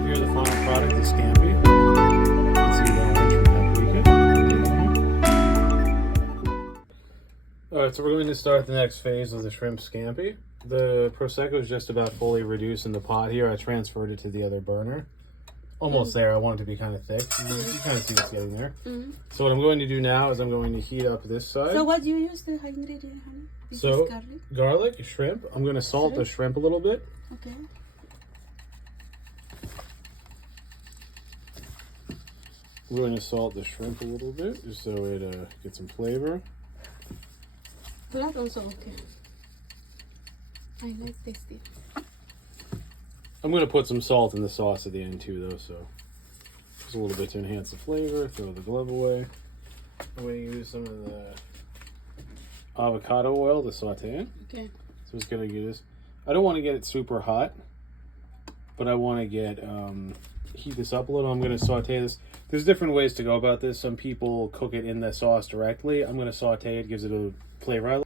have here the final product, the scampi. You can see the orange from paprika. Alright, so we're going to start the next phase of the shrimp scampi. The Prosecco is just about fully reduced in the pot here. I transferred it to the other burner. Almost there. I want it to be kind of thick. You kind of see it's getting there. So what I'm going to do now is I'm going to heat up this side. So what do you use the ingredient, honey? So garlic, shrimp. I'm going to salt the shrimp a little bit. Okay. I'm going to salt the shrimp a little bit just so it gets some flavor. Blood also okay. I like tasty. I'm going to put some salt in the sauce at the end too though, so just a little bit to enhance the flavor. Throw the glove away. I'm going to use some of the avocado oil to saute it. Okay. So it's going to get this. I don't want to get it super hot, but I want to get heat this up a little. I'm going to saute this. There's different ways to go about this. Some people cook it in the sauce directly. I'm going to saute it, gives it a flavor.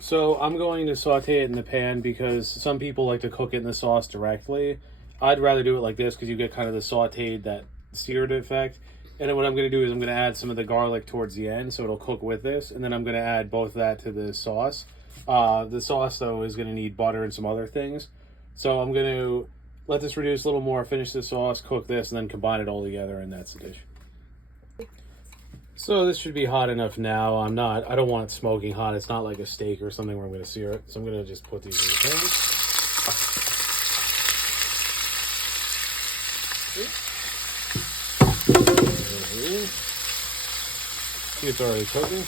So I'm going to saute it in the pan because some people like to cook it in the sauce directly. I'd rather do it like this because you get kind of the sauteed, that seared effect. And then what I'm going to do is I'm going to add some of the garlic towards the end so it'll cook with this. And then I'm going to add both of that to the sauce. The sauce, though, is going to need butter and some other things. So I'm going to let this reduce a little more, finish the sauce, cook this, and then combine it all together, and that's the dish. So this should be hot enough now. I don't want it smoking hot. It's not like a steak or something where I'm going to sear it. So I'm going to just put these in the pan. See, it's already cooking.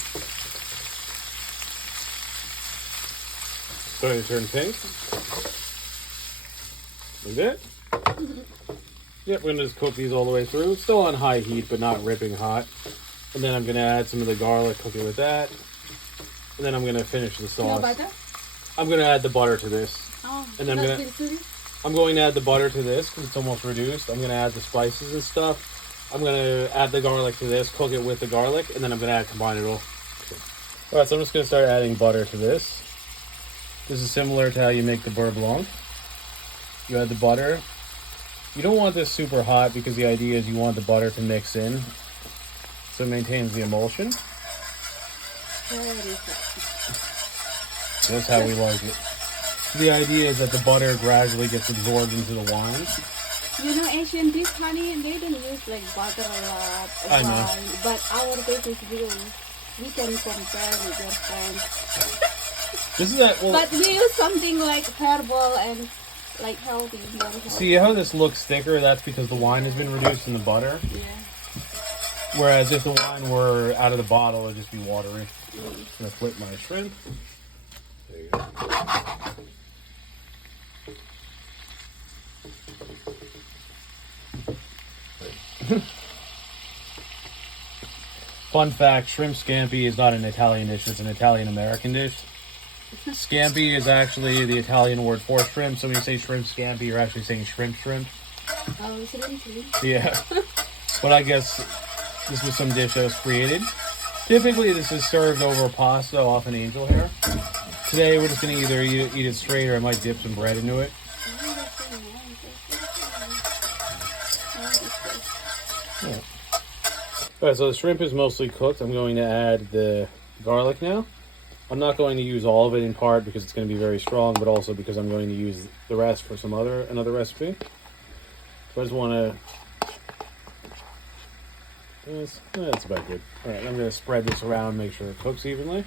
Starting to turn pink. Like that. Yep, we're going to just cook these all the way through. Still on high heat, but not ripping hot. And then I'm going to add some of the garlic, cook it with that. And then I'm going to finish the sauce. No butter? I'm going to add the butter to this. Oh, and then I'm going to add the butter to this because it's almost reduced. I'm going to add the spices and stuff. I'm going to add the garlic to this, cook it with the garlic, and then I'm going to combine it all. Alright, so I'm just going to start adding butter to this. This is similar to how you make the beurre blanc. You add the butter. You don't want this super hot because the idea is you want the butter to mix in. So it maintains the emulsion. That's how we like it. The idea is that the butter gradually gets absorbed into the wine. You know, Asian dish, honey, they don't use like butter a lot. I know. But our babies do. We can compare with your friends. This is that. Well, but we use something like herbal and like healthy. See how this looks thicker? That's because the wine has been reduced in the butter. Yeah. Whereas if the wine were out of the bottle, it'd just be watery. I'm gonna flip my shrimp. There you go. Fun fact, shrimp scampi is not an Italian dish, it's an Italian-American dish. Scampi is actually the Italian word for shrimp, so when you say shrimp scampi, you're actually saying shrimp. Oh, shrimp. Yeah. But I guess this was some dish that was created. Typically, this is served over pasta, often angel hair. Today, we're just going to either eat it straight or I might dip some bread into it. Yeah. Alright, so the shrimp is mostly cooked. I'm going to add the garlic now. I'm not going to use all of it in part because it's going to be very strong, but also because I'm going to use the rest for another recipe. So I just want to... That's about good. Alright, I'm going to spread this around, make sure it cooks evenly.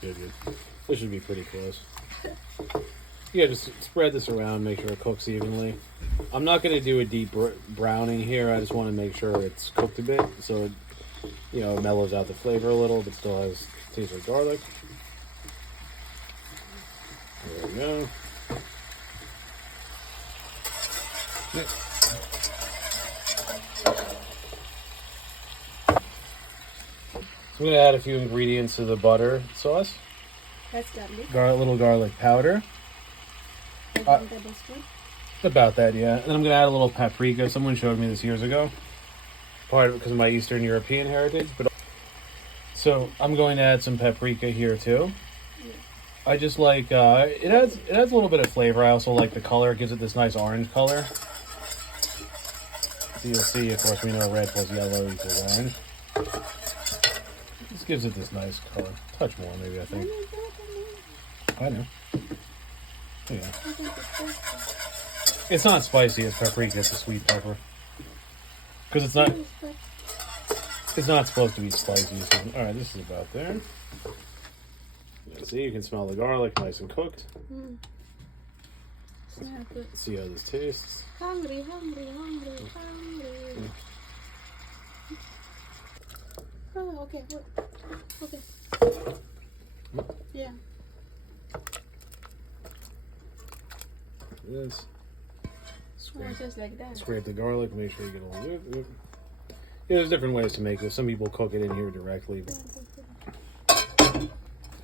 Good. This should be pretty close. Yeah, just spread this around, make sure it cooks evenly. I'm not going to do a deep browning here. I just want to make sure it's cooked a bit so it, it mellows out the flavor a little, but still has taste of garlic. There we go. Yeah. I'm going to add a few ingredients to the butter sauce. That's garlic. Little garlic powder. About that, yeah. And then I'm going to add a little paprika. Someone showed me this years ago. Part of it because of my Eastern European heritage. But So I'm going to add some paprika here too. I just like it adds a little bit of flavor. I also like the color; it gives it this nice orange color. So you'll see, of course, we know red plus yellow equals orange. This gives it this nice color. Touch more, maybe, I think. I know. Yeah. It's not spicy as paprika, it's a sweet pepper. Because it's not supposed to be spicy. So, alright, this is about there. Yeah, see, you can smell the garlic, nice and cooked. Smell good. See how this tastes. Hungry. Oh, okay. What? Okay. Yeah. This. Oh, just like that. Scrape the garlic, make sure you get a little bit. Yeah, there's different ways to make this. Some people cook it in here directly. But...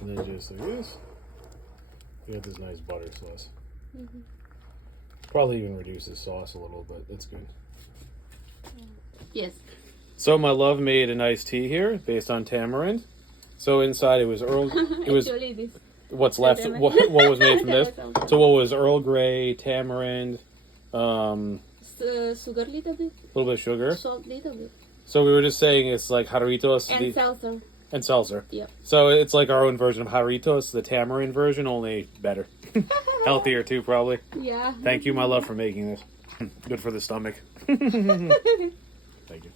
And then just like this. You got this nice butter sauce. Probably even reduce the sauce a little, but that's good. Yes. So my love made an iced tea here based on tamarind. So inside it was Actually, this. what's left. What was made from this? So what was Earl Grey, tamarind, Sugar little bit. a little bit of sugar. Salt little bit. So we were just saying it's like jarritos And seltzer. and seltzer. Yep. So it's like our own version of jarritos, the tamarind version, only better. Healthier too, probably. Yeah. Thank you, my love, for making this. Good for the stomach. Thank you.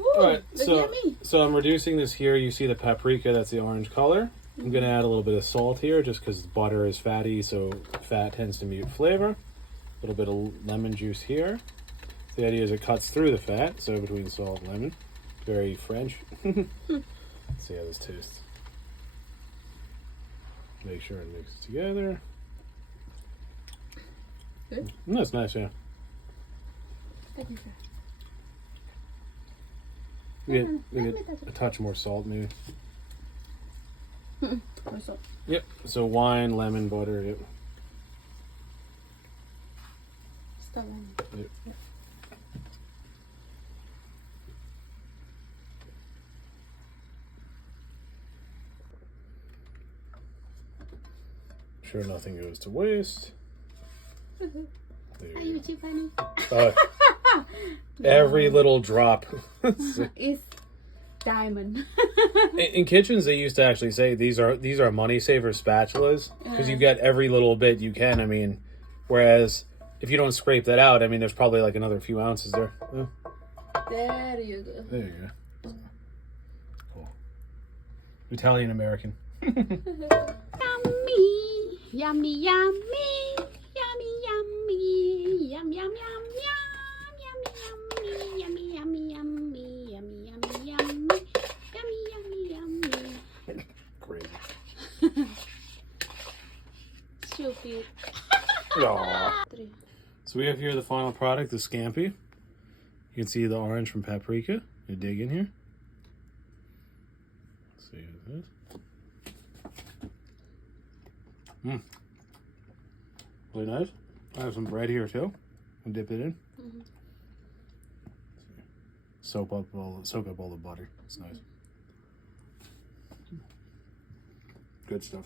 Ooh, All right, that's so yummy. I'm reducing this here. You see the paprika, that's the orange color. I'm going to add a little bit of salt here just because butter is fatty, so fat tends to mute flavor. A little bit of lemon juice here. The idea is it cuts through the fat, so between salt and lemon. Very French. Let's see how this tastes. Make sure it mixes together. Good. That's nice, yeah. Thank you, sir. Maybe a touch more salt, maybe. More salt. Yep. So wine, lemon, butter. Yep. Stop on. Yep. Sure, nothing goes to waste. There Are you you too funny? go. Every little drop. It's diamond. In kitchens, they used to actually say these are money saver spatulas because you get every little bit you can. I mean, whereas if you don't scrape that out, I mean, there's probably like another few ounces there. Yeah. There you go. There you go. Cool. Italian American. Yummy, yummy, yummy, yummy, yum, yum, yum, yum, yummy, yummy, yummy, yummy, yummy, yummy, yummy, yummy, yummy, yummy. Great. Stupid. Aww. 3. So we have here the final product, the scampi. You can see the orange from paprika. You dig in here. Let's see what it is. Really nice. I have some bread here too. I'll dip it in. Soak up all the butter. It's nice. Good stuff.